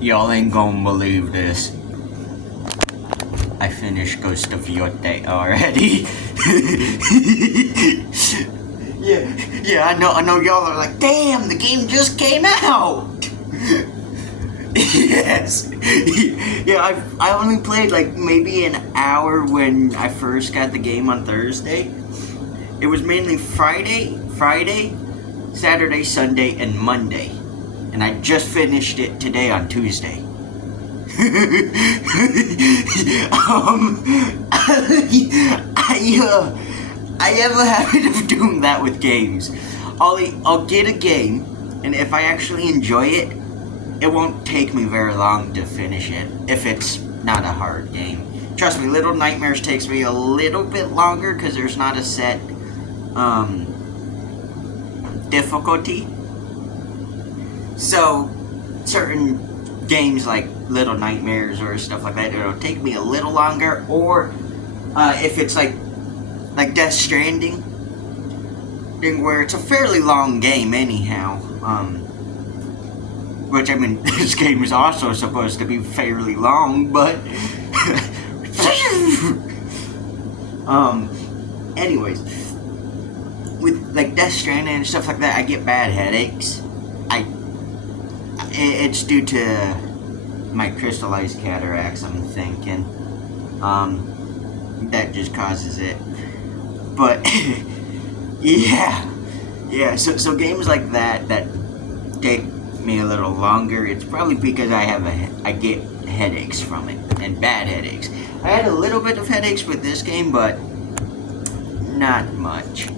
Y'all ain't gonna believe this. I finished Ghost of Yotei already. yeah, I know y'all are like, damn, the game just came out. Yes. Yeah, I only played like maybe an hour when I first got the game on Thursday. It was mainly Friday, Saturday, Sunday, and Monday. And I just finished it today on Tuesday. I have a habit of doing that with games. I'll get a game, and if I actually enjoy it, it won't take me very long to finish it, if it's not a hard game. Trust me, Little Nightmares takes me a little bit longer, because there's not a set, difficulty. So, certain games like Little Nightmares or stuff like that, it'll take me a little longer, or, if it's like Death Stranding, where it's a fairly long game anyhow, which, I mean, this game is also supposed to be fairly long, but... anyways, with, like, Death Stranding and stuff like that, I get bad headaches. It's due to my crystallized cataracts, I'm thinking. That just causes it. But, yeah, so games like that take me a little longer, it's probably because I get headaches from it, and bad headaches. I had a little bit of headaches with this game, but not much.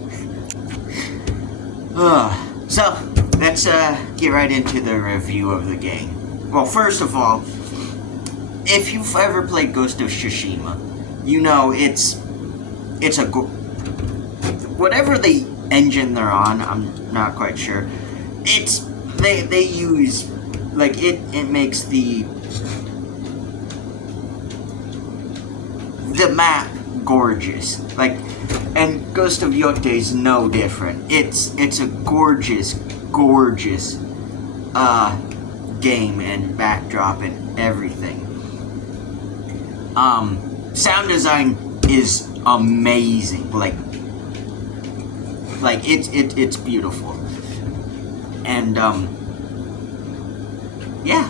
So, let's get right into the review of the game. Well, first of all, if you've ever played Ghost of Tsushima, you know it's a whatever the engine they're on, I'm not quite sure. They use, like, it makes the map gorgeous. Like, and Ghost of Yotei is no different. It's a gorgeous game and backdrop and everything. Sound design is amazing. Like it's beautiful. And yeah.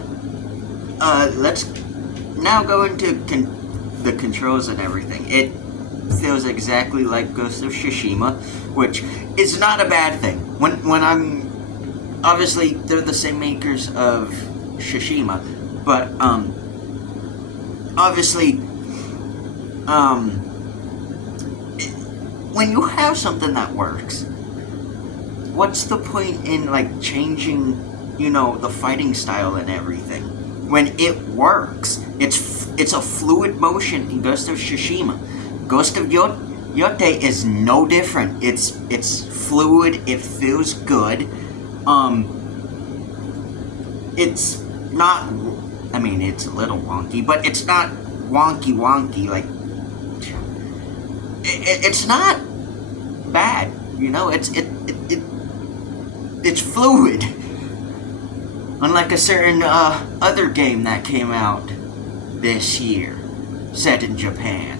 Let's now go into the controls and everything. It feels exactly like Ghost of Tsushima, which is not a bad thing. When I'm obviously they're the same makers of Tsushima, but obviously when you have something that works, what's the point in like changing, the fighting style and everything? When it works, it's a fluid motion in Ghost of Tsushima. Ghost of Yotei is no different. It's fluid. It feels good. It's not. I mean, it's a little wonky, but it's not wonky. Like, it's not bad. It's fluid. Unlike a certain other game that came out this year, set in Japan.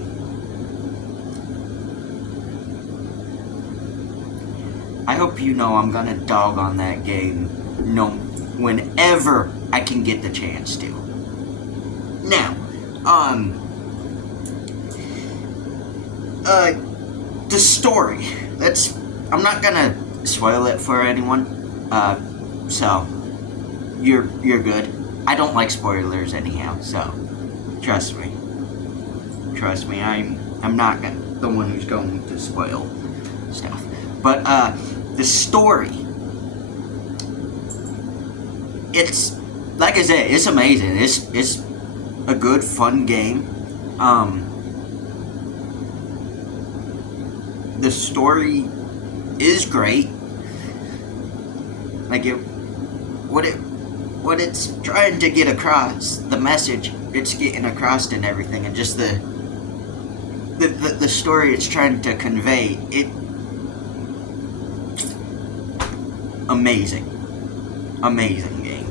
I hope you know I'm gonna dog on that game whenever I can get the chance to. Now, the story. I'm not gonna spoil it for anyone. So you're good. I don't like spoilers anyhow, so trust me. I'm not the one who's going to spoil stuff. But the story, it's like I said, it's amazing. It's a good, fun game. The story is great. Like what it's trying to get across, the message it's getting across and everything, and just the story it's trying to convey, amazing game.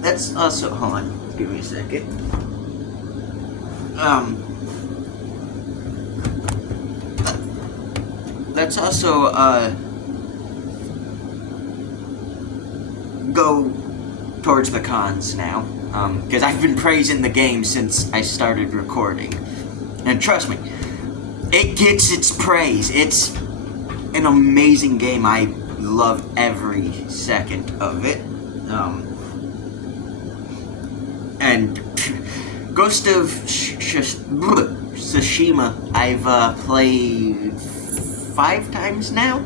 That's also, hold on, give me a second. Let's also, go towards the cons now. Because I've been praising the game since I started recording. And trust me, it gets its praise. It's an amazing game. I loved every second of it. And Ghost of Tsushima, I've played 5 times now.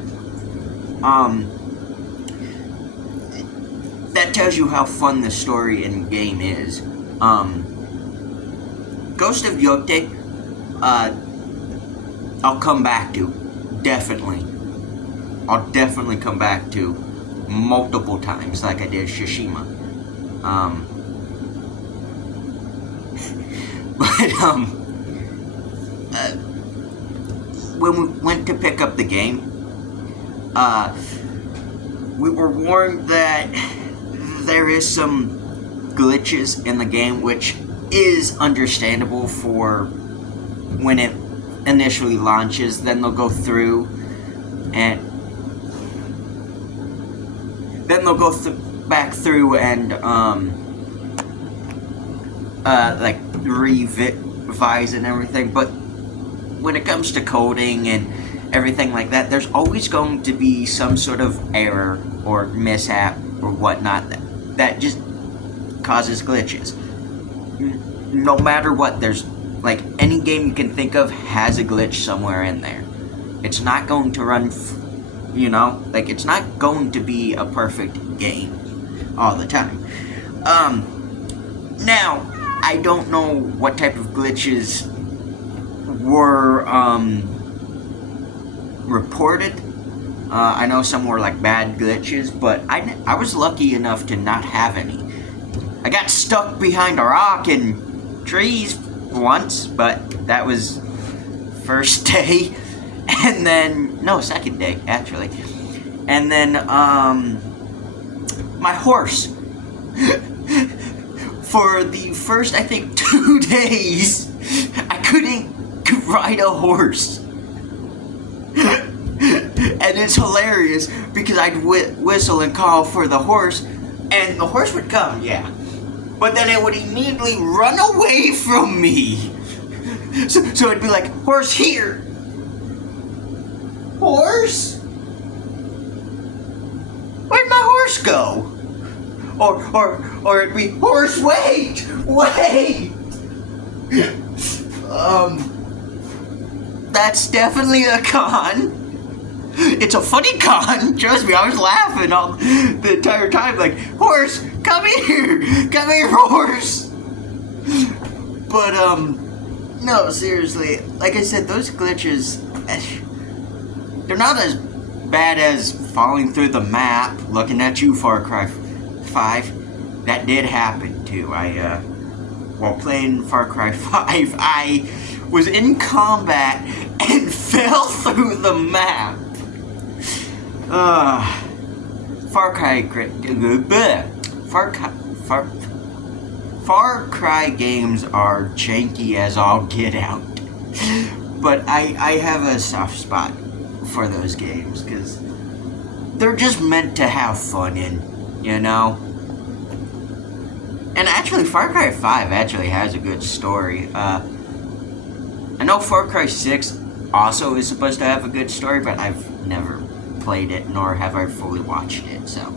That tells you how fun the story in game is. Ghost of Yotei, I'll come back to, definitely. I'll definitely come back to multiple times, like I did Tsushima. But when we went to pick up the game, we were warned that there is some glitches in the game, which is understandable for when it initially launches. Then they'll go through and back through and like revise and everything. But when it comes to coding and everything like that, there's always going to be some sort of error or mishap or whatnot that just causes glitches. No matter what, there's like any game you can think of has a glitch somewhere in there. It's not going to run, like it's not going to be a perfect game all the time. Now, I don't know what type of glitches were reported. I know some were like bad glitches, but I was lucky enough to not have any. I got stuck behind a rock and trees once, but that was first day, and then second day actually, and then my horse for the first, I think, 2 days I couldn't ride a horse. And it's hilarious because I'd whistle and call for the horse, and the horse would come, yeah, but then it would immediately run away from me. So it'd be like, horse here, horse, where'd my horse go? Or it'd be, horse, wait. That's definitely a con. It's a funny con, trust me. I was laughing all the entire time, like, horse, come here, horse. But no, seriously, like I said, those glitches, they're not as bad as falling through the map, looking at you, Far Cry 5. That did happen too. While playing Far Cry 5, I was in combat and fell through the map. Far Cry games are janky as all get out. But I have a soft spot for those games because they're just meant to have fun in, And actually, Far Cry 5 actually has a good story. I know Far Cry 6 also is supposed to have a good story, but I've never played it, nor have I fully watched it, so,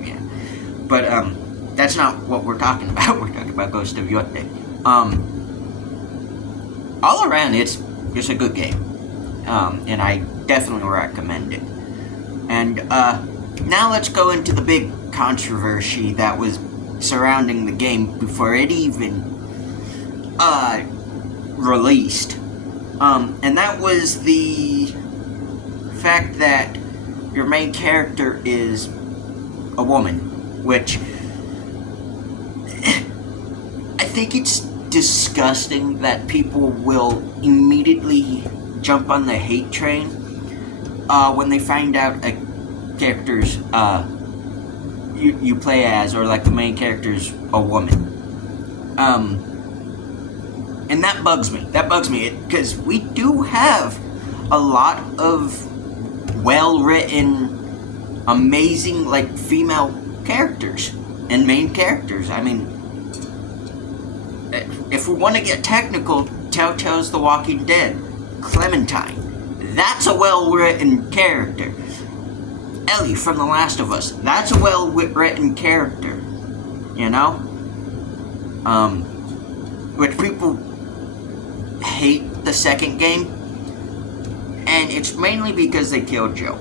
yeah. But, that's not what we're talking about. We're talking about Ghost of Yotei. All around, it's just a good game. And I definitely recommend it. And, now let's go into the big controversy that was surrounding the game before it even, released. And that was the fact that your main character is a woman, which I think it's disgusting that people will immediately jump on the hate train when they find out a character's you play as, or like the main character's a woman. And that bugs me. That bugs me because we do have a lot of well-written, amazing, like, female characters and main characters. I mean, if we want to get technical, Telltale's The Walking Dead, Clementine, that's a well-written character. Ellie from The Last of Us, that's a well-written character, you know? Which people hate the second game, and it's mainly because they killed Joe.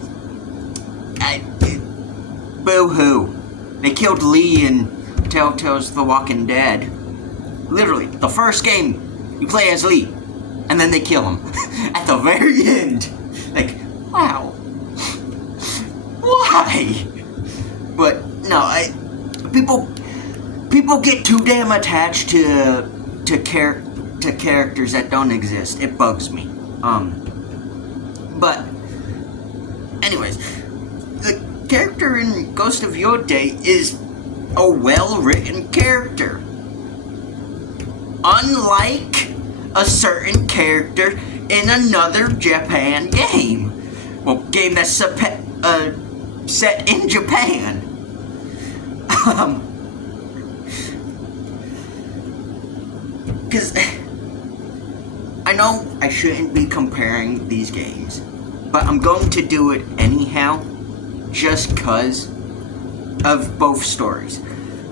Boo-hoo. They killed Lee in Telltale's The Walking Dead. Literally, the first game, you play as Lee, and then they kill him at the very end. Like, wow. Why? But no, people get too damn attached to characters that don't exist. It bugs me. But anyways, the character in Ghost of Yotei is a well-written character. Unlike a certain character in another Japan game. Well, game that's set in Japan. Because I know I shouldn't be comparing these games, but I'm going to do it anyhow, just because of both stories.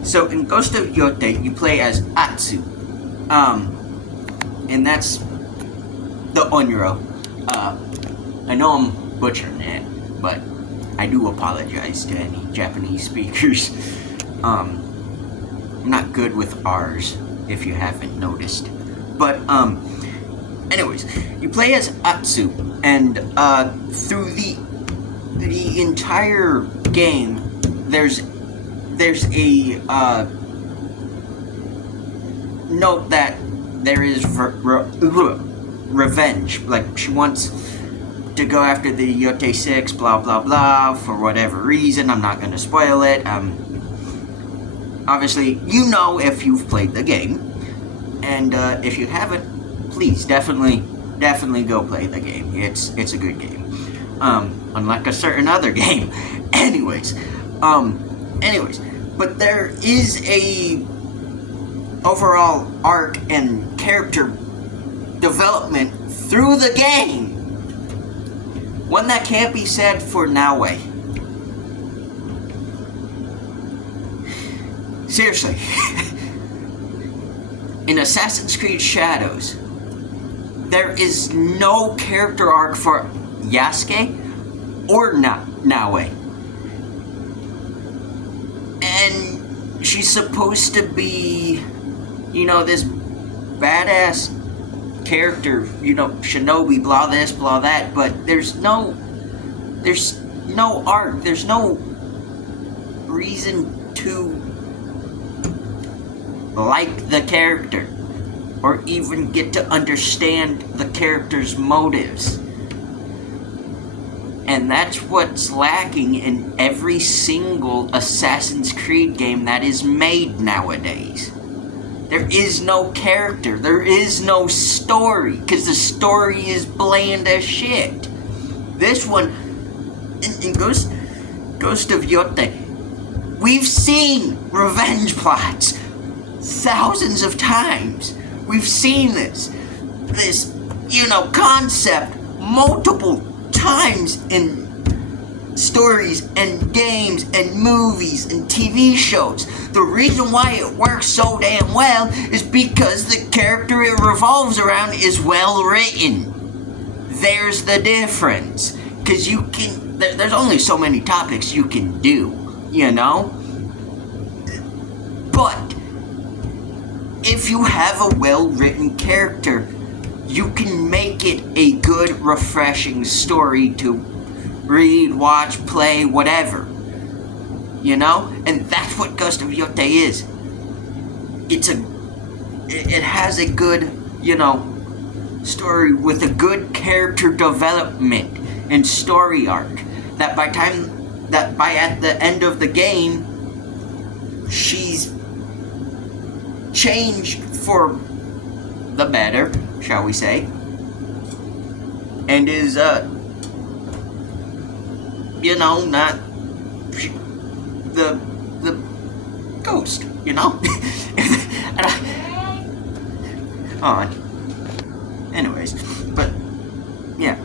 So in Ghost of Yotei, you play as Atsu, and that's the Onryo. I know I'm butchering it, but I do apologize to any Japanese speakers. I'm not good with R's, if you haven't noticed. But, anyways, you play as Atsu, and, through the entire game, there's a, note that there is revenge. Like, she wants to go after the Yotei 6, blah, blah, blah, for whatever reason. I'm not going to spoil it. Obviously, you know if you've played the game. And if you haven't, please, definitely go play the game. It's a good game. Unlike a certain other game. Anyways, but there is a overall arc and character development through the game. One that can't be said for Naue. Seriously. In Assassin's Creed Shadows, there is no character arc for Yasuke or Naue. And she's supposed to be, you know, this badass character, you know, shinobi, blah this, blah that, but there's no arc, there's no reason to like the character, or even get to understand the character's motives. And that's what's lacking in every single Assassin's Creed game that is made nowadays. There is no character, there is no story, because the story is bland as shit. This one, in Ghost of Yotei, we've seen revenge plots thousands of times. We've seen this, you know, concept multiple times in stories and games and movies and TV shows. The reason why it works so damn well is because the character it revolves around is well written. There's the difference. Because you can, there's only so many topics you can do, you know? But if you have a well-written character, you can make it a good, refreshing story to read, watch, play, whatever. You know? And that's what Ghost of Yotei is. It has a good, you know, story with a good character development and story arc. That by at the end of the game, she's changed for the better, shall we say, and is, you know, not the ghost, you know? Anyways, but, yeah.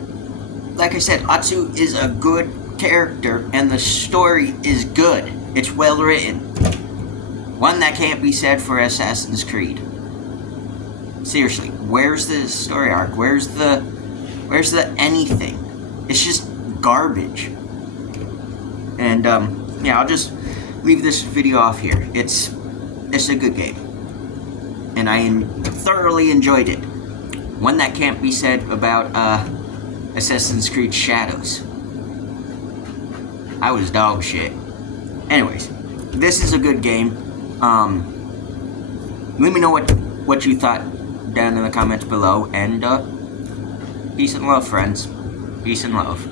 Like I said, Atsu is a good character, and the story is good. It's well written. One that can't be said for Assassin's Creed. Seriously, where's the story arc? Where's the anything? It's just garbage. And, yeah, I'll just leave this video off here. It's a good game. And I thoroughly enjoyed it. One that can't be said about, Assassin's Creed Shadows. I was dog shit. Anyways, this is a good game. Let me know what you thought down in the comments below, and peace and love, friends. Peace and love.